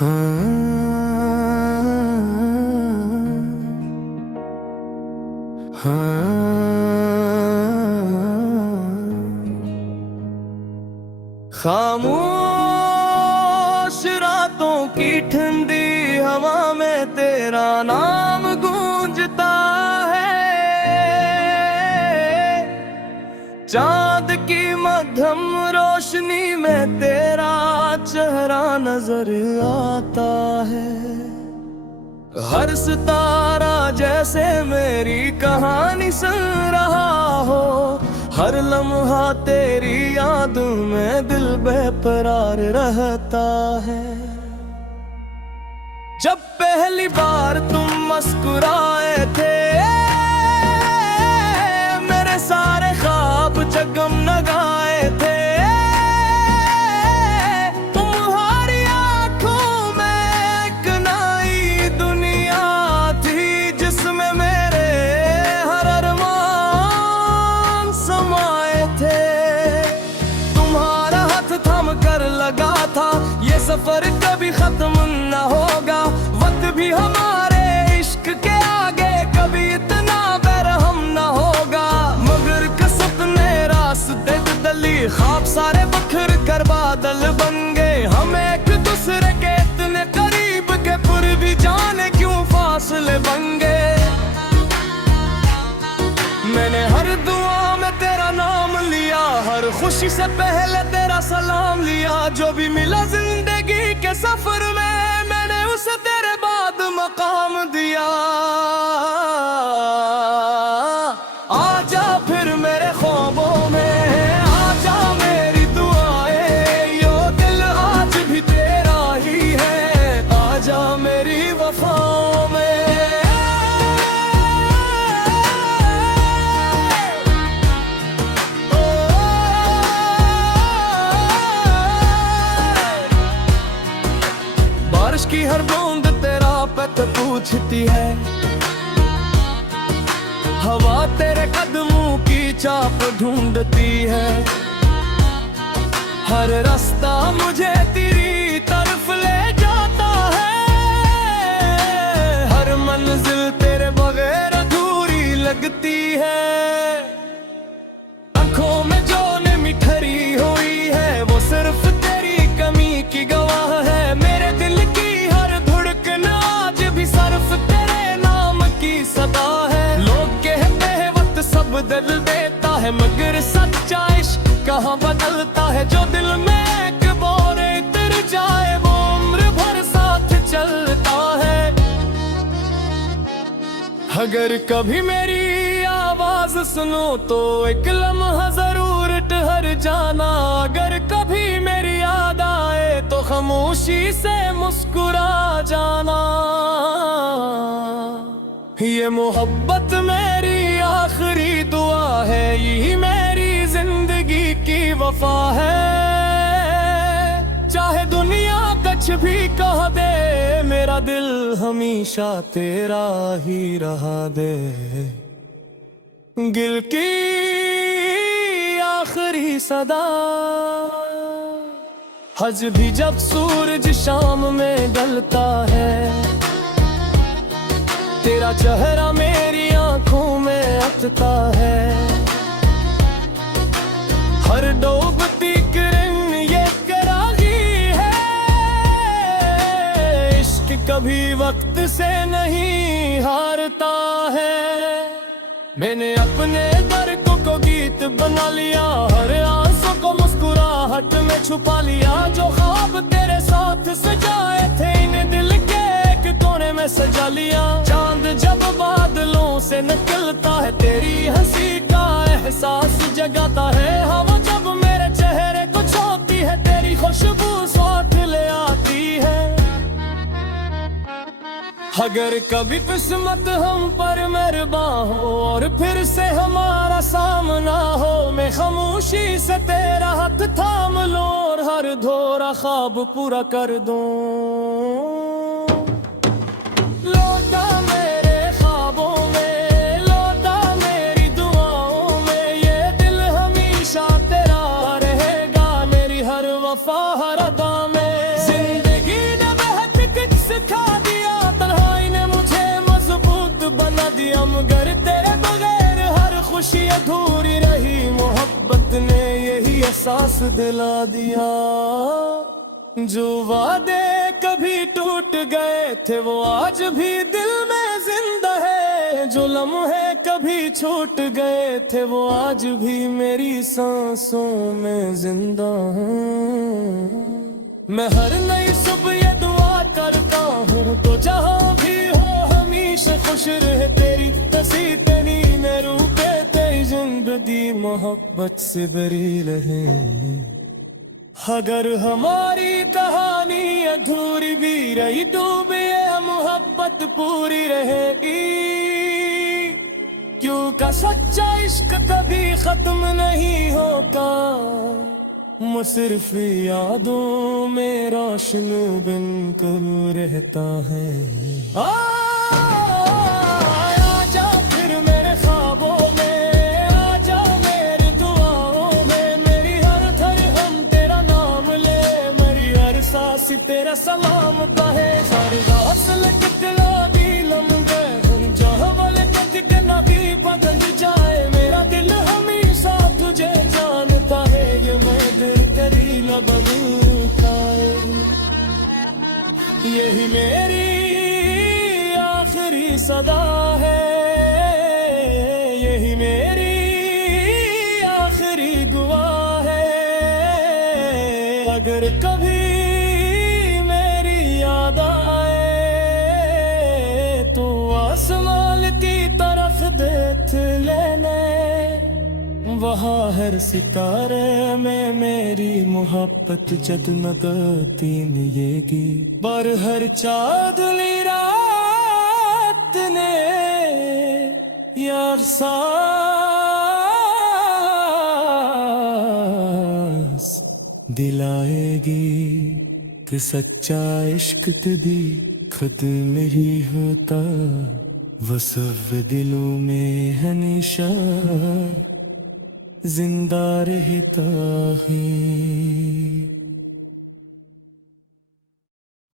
खामोश रातों की ठंडी हवा में तेरा नाम गूंजता है। चांद की मध्यम रोशनी में तेरा चेहरा नजर आता है। हर सितारा जैसे मेरी कहानी सुन रहा हो। हर लम्हा तेरी याद में दिल बेकरार रहता है। जब पहली बार तुम मुस्कुराए थे मेरे सारे ख्वाब जगमगाए थे। तुम्हारी आंखों में एक नई दुनिया थी जिसमें मेरे हर अरमान समाए थे। तुम्हारा हाथ थाम कर लगा था ये सफर कभी खत्म न होगा। वक्त भी हमारे इश्क के आगे कभी इतना बेरहम न होगा। मगर कसम ने रास्ते बदली, ख्वाब सारे बखर कर बादल बन गए। हम एक दूसरे के इतने करीब के फिर भी जाने क्यों फासले बन गए। मैंने हर दुआ में तेरा नाम लिया, हर खुशी से पहले तेरा सलाम लिया। जो भी मिला जिंदगी के सफर में मैंने उसे तेरे बाद मकाम दिया। आजा फिर मेरे ख्वाबों में, आजा मेरी दुआएं, यो दिल आज भी तेरा ही है। आजा मेरी वफाओं में। बारिश की हर बूंद तेरा पत पूछती है। हवा तेरे कदमों की चाप ढूंढती है। हर रास्ता मुझे तेरी तरफ ले जाता है। हर मंजिल तेरे बगैर अधूरी लगती है। आंखों में जो नमी ठहरी हुई है वो सिर्फ तेरी कमी की गवाह है। मेरे दिल की हर धड़कन आज भी सिर्फ तेरे नाम की सदा है। लोग कहते हैं वक्त सब बदल देता है, मगर सच्चा इश्क कहाँ बदलता है। जो दिल में एक बार उतर जाए वो उम्र भर साथ चलता है। अगर कभी मेरी आवाज सुनो तो एक लम्हा जरूर ठहर जाना। अगर कभी मेरी याद आए तो खामोशी से मुस्कुरा जाना। ये मोहब्बत मेरी आखिरी दुआ है, यही मेरी जिंदगी की वफा है। चाहे दुनिया कुछ भी कह दे मेरा दिल हमेशा तेरा ही रहा दे। दिल की आखिरी सदा हज भी जब सूरज शाम में ढलता है। तेरा चेहरा मेरी आंखों में अटता है। हर डूबती किरण ये कराही है। इश्क कभी वक्त से नहीं हारता है। मैंने अपने दर्द को गीत बना लिया, हर आंसू को मुस्कुराहट में छुपा लिया। जो ख्वाब तेरे साथ सजाए थे इन्हें दिल के एक कोने में सजा लिया। चांद जब बादलों से निकलता है तेरी हंसी का एहसास जगाता है। हवा जब मेरे चेहरे को छूती है तेरी खुशबू साथ ले आती है। अगर कभी किस्मत हम पर मेहरबान हो और फिर से हमारा सामना हो, मैं खामोशी से तेरा हाथ थाम लूं और हर धोरा ख्वाब पूरा कर दूं। लौटा मेरे ख्वाबों में, लौटा मेरी दुआओं में। ये दिल हमेशा तेरा रहेगा, मेरी हर वफा हर अदा में। जिंदगी न बहती एहसास दिला दिया। जो वादे कभी टूट गए थे वो आज भी दिल में जिंदा है। जो लम्हे कभी छूट गए थे वो आज भी मेरी सांसों में जिंदा हैं। मैं हर नई सुबह ये दुआ करता हूँ तो जहाँ भी हो हमेशा खुश रहे तेरी हंसी तेरी रूपे तेरी जिंदगी मोहब्बत से भरी रहे। अगर हमारी कहानी अधूरी भी रही डूबी है मोहब्बत पूरी रहेगी। क्योंकि सच्चा इश्क कभी खत्म नहीं होता। वो सिर्फ यादों में रोशन बनकर रहता है। आजा फिर मेरे ख्वाबों में, आजा मेरी दुआओं में। मेरी हर धड़कन तेरा नाम ले, मेरी हर सांस तेरा सलाम कहे। सारे हौसले कितना भी लम्बे हम जहाँ वाले कद ना भी बदल जाए। मेरा दिल हमेशा तुझे जानता है, ये मैं दिल तेरी न बदलता है। यही मेरी आखिरी सदा है, यही मेरी आखिरी दुआ है। अगर कभी मेरी याद आए तो आसमान की तरफ देख लेने। वहाँ हर सितारे में मेरी मोहब्बत जगमगाती मिलेगी। पर हर चांदनी रात ने यार सांस दिलाएगी कि सच्चा इश्क कभी खत्म नहीं होता। वो सब दिलों में हमेशा जिंदा रहता है।